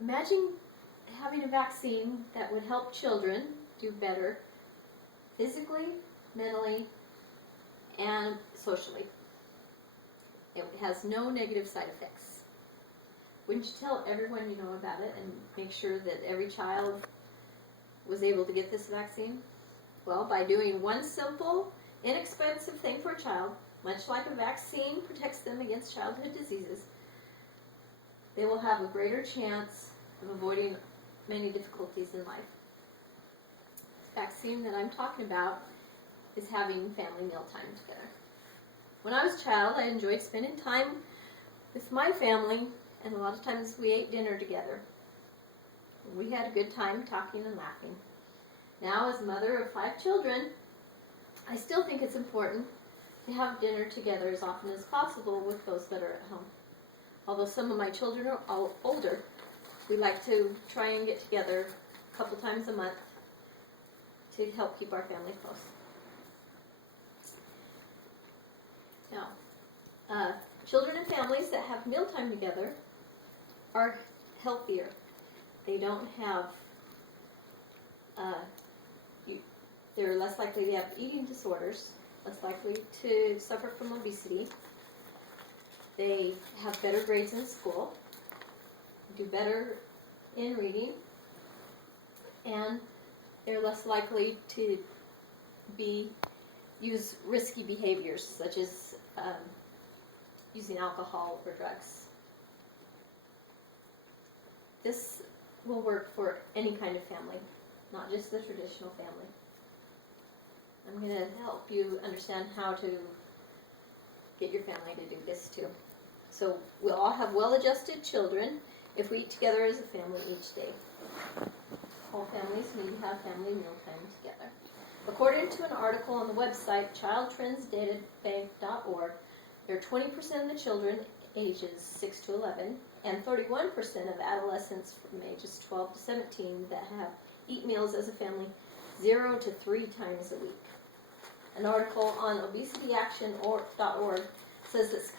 Imagine having a vaccine that would help children do better physically, mentally, and socially. It has no negative side effects. Wouldn't you tell everyone you know about it and make sure that every child was able to get this vaccine? Well, by doing one simple, inexpensive thing for a child, much like a vaccine protects them against childhood diseases, they will have a greater chance of avoiding many difficulties in life. The vaccine that I'm talking about is having family mealtime together. When I was a child, I enjoyed spending time with my family, and a lot of times we ate dinner together. We had a good time talking and laughing. Now, as a mother of 5 children, I still think it's important to have dinner together as often as possible with those that are at home. Although some of my children are all older, we like to try and get together a couple times a month to help keep our family close. Now, children and families that have mealtime together are healthier. They don't have, they're less likely to have eating disorders, less likely to suffer from obesity. They have better grades in school, do better in reading, and they're less likely to use risky behaviors such as using alcohol or drugs. This will work for any kind of family, not just the traditional family. I'm going to help you understand how to get your family to do this too. So we'll all have well-adjusted children if we eat together as a family each day. All families need to have family mealtime together. According to an article on the website childtrendsdatabank.org, there are 20% of the children ages 6 to 11 and 31% of adolescents from ages 12 to 17 that eat meals as a family 0 to 3 times a week. An article on obesityaction.org says that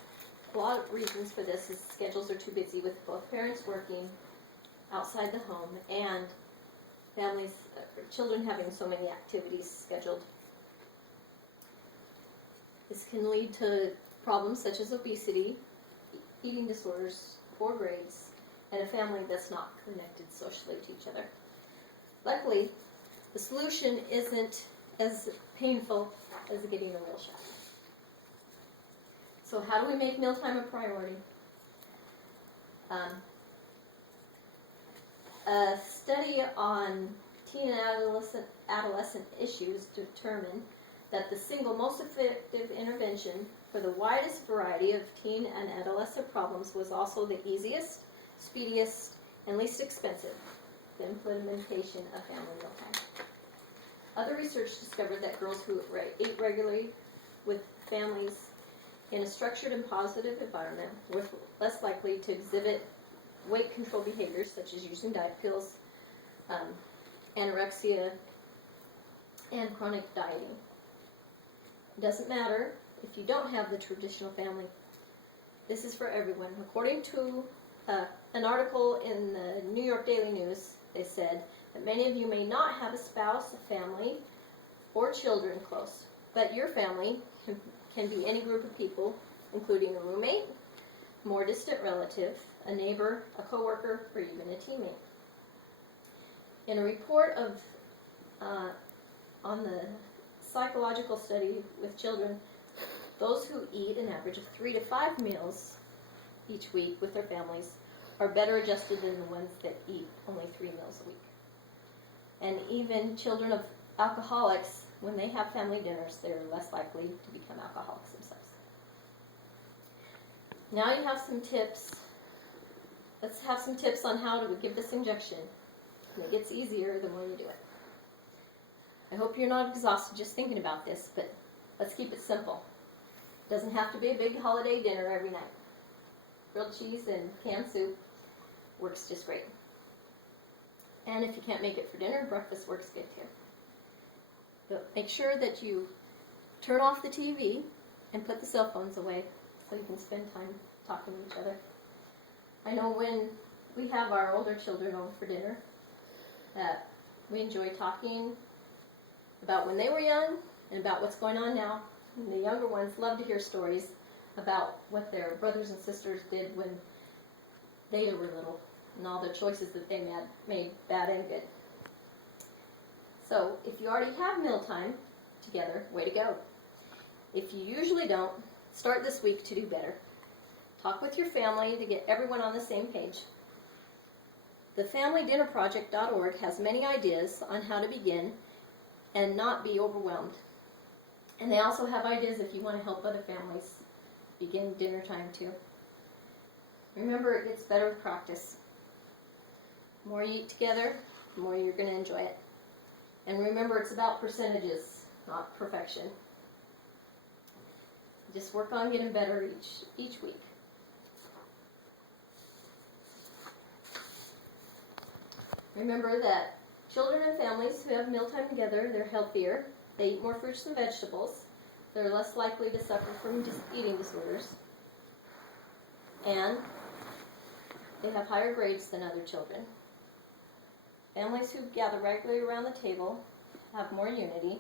a lot of reasons for this is schedules are too busy with both parents working outside the home and children having so many activities scheduled. This can lead to problems such as obesity, eating disorders, poor grades, and a family that's not connected socially to each other. Luckily, the solution isn't as painful as getting a real shot. So how do we make mealtime a priority? A study on teen and adolescent issues determined that the single most effective intervention for the widest variety of teen and adolescent problems was also the easiest, speediest, and least expensive, the implementation of family mealtime. Other research discovered that girls who ate regularly with families in a structured and positive environment were less likely to exhibit weight control behaviors such as using diet pills, anorexia, and chronic dieting. It doesn't matter if you don't have the traditional family. This is for everyone. According to an article in the New York Daily News, they said that many of you may not have a spouse, a family, or children close, but your family can be any group of people, including a roommate, more distant relative, a neighbor, a coworker, or even a teammate. In a report on the psychological study with children, those who eat an average of 3 to 5 meals each week with their families are better adjusted than the ones that eat only 3 meals a week. And even children of alcoholics, when they have family dinners, they're less likely to become alcoholics themselves. Now you have some tips. Let's have some tips on how to give this injection. And it gets easier the more you do it. I hope you're not exhausted just thinking about this, but let's keep it simple. It doesn't have to be a big holiday dinner every night. Grilled cheese and canned soup works just great. And if you can't make it for dinner, breakfast works good too. But make sure that you turn off the TV and put the cell phones away so you can spend time talking to each other. I know when we have our older children over for dinner. We enjoy talking about when they were young and about what's going on now. And the younger ones love to hear stories about what their brothers and sisters did when they were little and all the choices that they made, bad and good. So if you already have mealtime together, way to go. If you usually don't, start this week to do better. Talk with your family to get everyone on the same page. The FamilyDinnerProject.org has many ideas on how to begin and not be overwhelmed. And they also have ideas if you want to help other families begin dinner time too. Remember, it gets better with practice. The more you eat together, the more you're going to enjoy it. And remember, it's about percentages, not perfection. Just work on getting better each week. Remember that children and families who have mealtime together, they're healthier, they eat more fruits and vegetables, they're less likely to suffer from eating disorders, and they have higher grades than other children. Families who gather regularly around the table have more unity,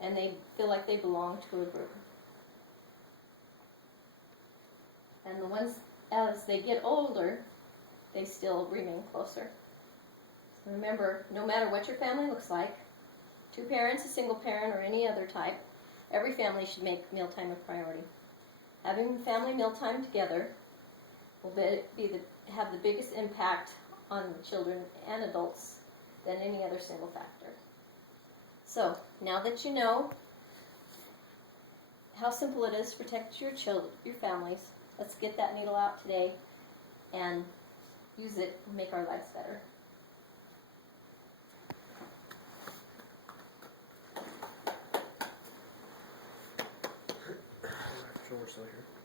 and they feel like they belong to a group. And the ones, as they get older, they still remain closer. So remember, no matter what your family looks like, 2 parents, a single parent, or any other type, every family should make mealtime a priority. Having family mealtime together will have the biggest impact on the children and adults than any other single factor. So, now that you know how simple it is to protect your families, let's get that needle out today and use it to make our lives better. Sure, we're still here.